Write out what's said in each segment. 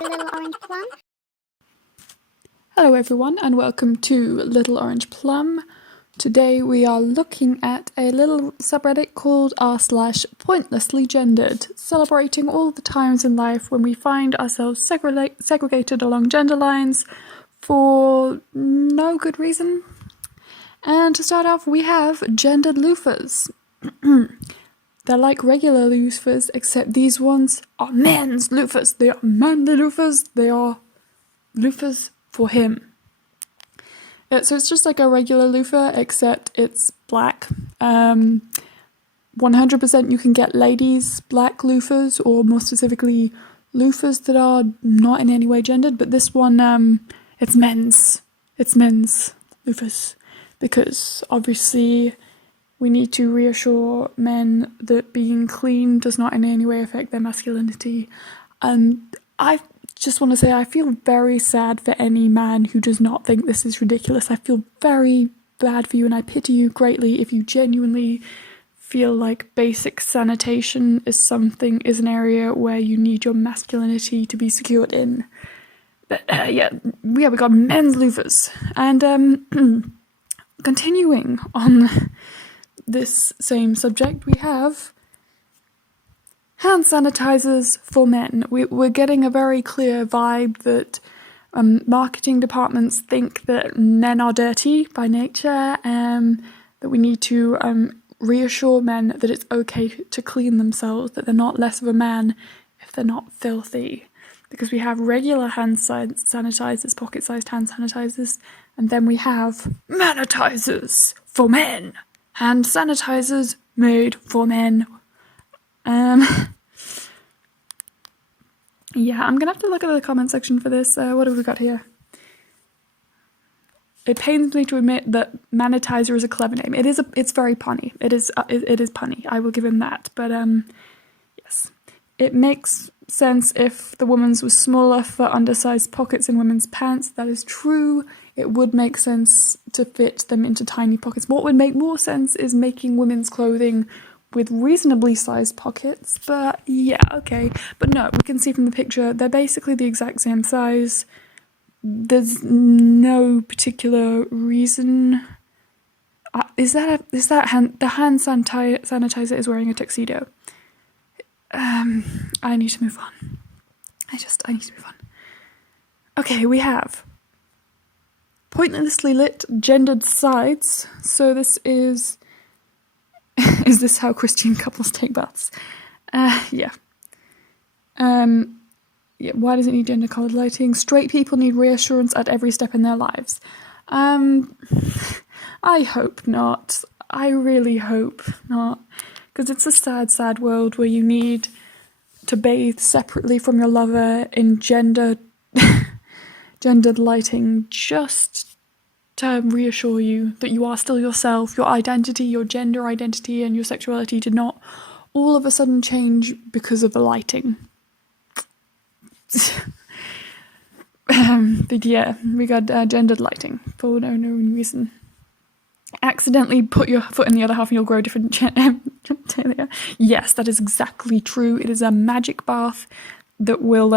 Little Orange Plum. Hello everyone and welcome to Little Orange Plum. Today we are looking at a little subreddit called r/pointlessly gendered, celebrating all the times in life when we find ourselves segregated along gender lines for no good reason. And to start off we have gendered loofahs. They're like regular loofahs, except these ones are men's loofahs. They are manly loofahs. They are loofahs for him. So it's just like a regular loofah, except it's black. 100% you can get ladies' black loofahs, or more specifically, loofahs that are not in any way gendered, but this one, it's men's. It's men's loofahs. Because obviously we need to reassure men that being clean does not in any way affect their masculinity. And I just want to say I feel very sad for any man who does not think this is ridiculous. I feel very bad for you and I pity you greatly if you genuinely feel like basic sanitation is an area where you need your masculinity to be secured in. But yeah, we got men's loofahs. And continuing on this same subject, we have hand sanitizers for men. We're getting a very clear vibe that marketing departments think that men are dirty by nature, that we need to reassure men that it's okay to clean themselves, that they're not less of a man if they're not filthy. Because we have regular hand sanitizers, pocket-sized hand sanitizers, and then we have manitizers for men. Hand sanitizers made for men. Yeah, I'm gonna have to look at the comment section for this. What have we got here? It pains me to admit that manitizer is a clever name. It's very punny. It is punny. I will give him that. But yes, it makes sense if the woman's was smaller for undersized pockets in women's pants. That is true. It would make sense to fit them into tiny pockets. What would make more sense is making women's clothing with reasonably sized pockets, but yeah, okay. But no, we can see from the picture, they're basically the exact same size. There's no particular reason. The hand sanitizer is wearing a tuxedo. I need to move on. I need to move on. Okay, we have pointlessly lit gendered sides. So this is this how Christian couples take baths? Yeah. Yeah. Why does it need gender-colored lighting? Straight people need reassurance at every step in their lives. I hope not. I really hope not. Because it's a sad, sad world where you need to bathe separately from your lover in gendered lighting just to reassure you that you are still yourself, your identity, your gender identity and your sexuality did not all of a sudden change because of the lighting. But yeah, we got gendered lighting for no reason. Accidentally put your foot in the other half and you'll grow different genitalia. Yes, that is exactly true. It is a magic bath that will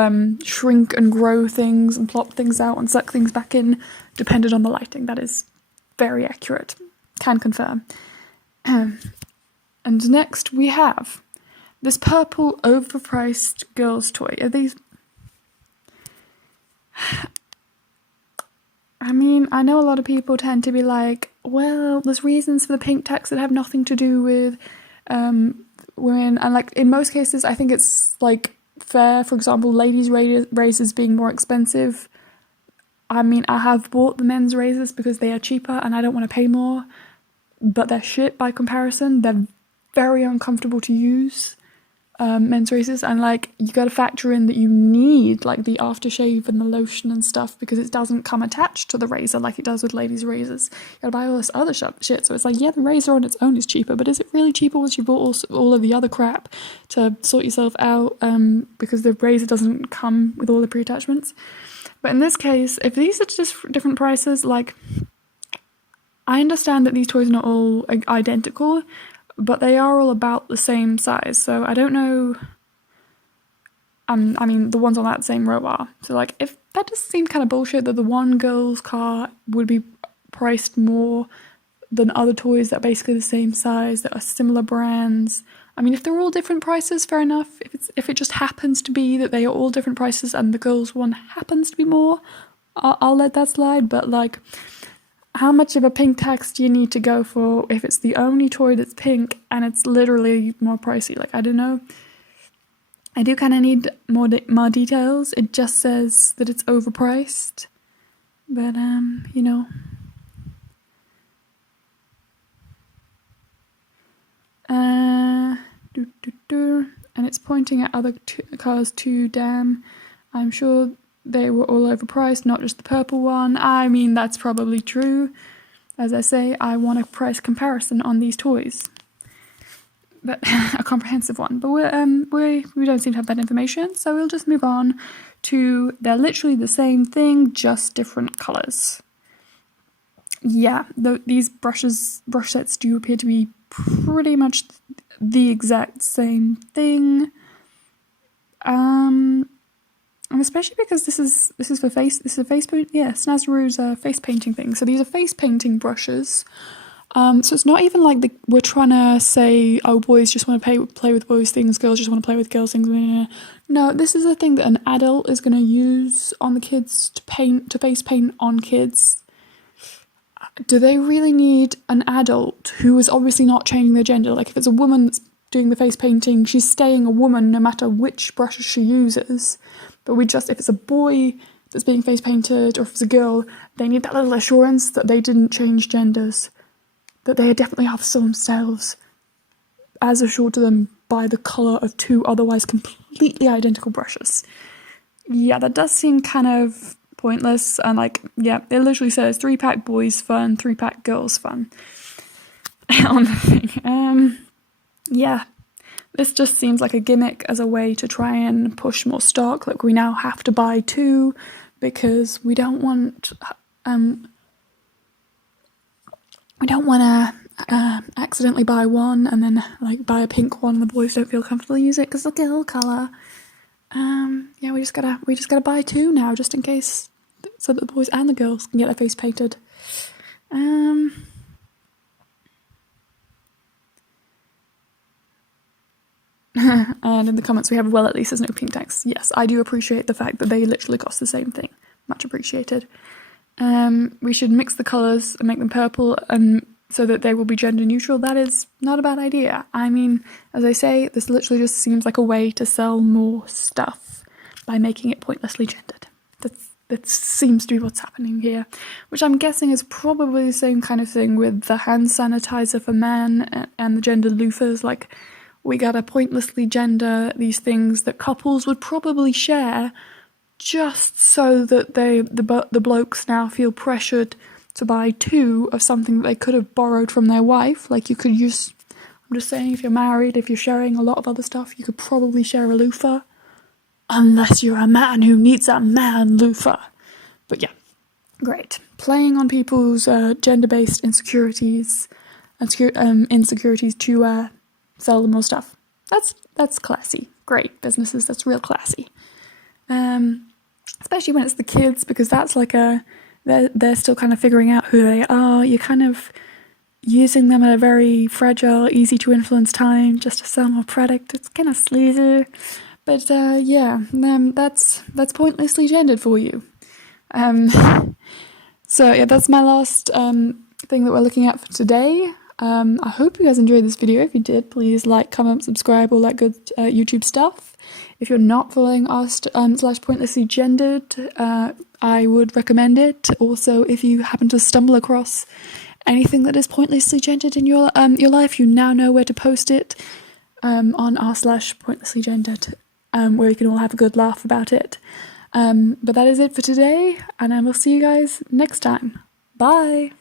shrink and grow things and plop things out and suck things back in, dependent on the lighting. That is very accurate. Can confirm. And next we have this purple overpriced girl's toy. Are these... I mean, I know a lot of people tend to be like, well, there's reasons for the pink tax that have nothing to do with women. And like in most cases, I think it's like fair. For example, ladies' razors being more expensive. I mean, I have bought the men's razors because they are cheaper and I don't want to pay more, but they're shit by comparison. They're very uncomfortable to use, men's razors, and like you gotta factor in that you need like the aftershave and the lotion and stuff because it doesn't come attached to the razor like it does with ladies' razors. You gotta buy all this other shit, so it's like, yeah, the razor on its own is cheaper, but is it really cheaper once you bought all of the other crap to sort yourself out, because the razor doesn't come with all the pre-attachments? But in this case, if these are just different prices, like, I understand that these toys are not all identical, but they are all about the same size, so I don't know I mean, the ones on that same row are. So, like, if that just seemed kind of bullshit that the one girl's car would be priced more than other toys that are basically the same size, that are similar brands. I mean, if they're all different prices, fair enough. If it just happens to be that they are all different prices and the girls' one happens to be more, I'll let that slide. But, like, how much of a pink tax do you need to go for if it's the only toy that's pink and it's literally more pricey? Like, I don't know. I do kind of need more details. It just says that it's overpriced. But, you know. And it's pointing at other cars too, damn. I'm sure they were all overpriced, not just the purple one. I mean, that's probably true. As I say, I want a price comparison on these toys. But a comprehensive one. But we don't seem to have that information, so we'll just move on to they're literally the same thing, just different colours. Yeah, these brush sets do appear to be pretty much the exact same thing. And especially because this is a face paint. Yeah, Snazaroo's face painting thing. So these are face painting brushes. So it's not even like we're trying to say, oh, boys just want to play with boys things, girls just want to play with girls things. No, this is a thing that an adult is going to use on the kids to face paint on kids. Do they really need an adult who is obviously not changing their gender? Like, if it's a woman that's doing the face painting, she's staying a woman no matter which brushes she uses. But if it's a boy that's being face painted, or if it's a girl, they need that little assurance that they didn't change genders. That they definitely have themselves as assured to them by the colour of two otherwise completely identical brushes. Yeah, that does seem kind of pointless, and like, yeah, it literally says 3-pack boys fun, 3-pack girls fun on the thing. Yeah, this just seems like a gimmick as a way to try and push more stock. Like, we now have to buy 2 because we don't want to accidentally buy one and then like buy a pink one and the boys don't feel comfortable use it because the girl colour. Yeah, we just gotta buy 2 now just in case, so that the boys and the girls can get their face painted. And in the comments we have, well, at least there's no pink tax. Yes, I do appreciate the fact that they literally cost the same thing. Much appreciated. We should mix the colours and make them purple so that they will be gender neutral. That is not a bad idea. I mean, as I say, this literally just seems like a way to sell more stuff by making it pointlessly gendered. That seems to be what's happening here, which I'm guessing is probably the same kind of thing with the hand sanitizer for men and the gendered loofahs. Like, we gotta pointlessly gender these things that couples would probably share, just so that the blokes now feel pressured to buy 2 of something that they could have borrowed from their wife. Like, you could use, I'm just saying, if you're married, if you're sharing a lot of other stuff, you could probably share a loofah. Unless you're a man who needs a man loofah. But yeah, great. Playing on people's gender-based insecurities to sell them more stuff. That's classy. Great businesses, that's real classy. Especially when it's the kids, because that's like they're still kind of figuring out who they are. You're kind of using them at a very fragile, easy to influence time just to sell more product. It's kind of sleazy. But yeah, that's pointlessly gendered for you. So yeah, that's my last thing that we're looking at for today. I hope you guys enjoyed this video. If you did, please like, comment, subscribe, all that good YouTube stuff. If you're not following us /pointlessly gendered, I would recommend it. Also, if you happen to stumble across anything that is pointlessly gendered in your life, you now know where to post it on our /pointlessly gendered, where you can all have a good laugh about it. But that is it for today, and I will see you guys next time. Bye!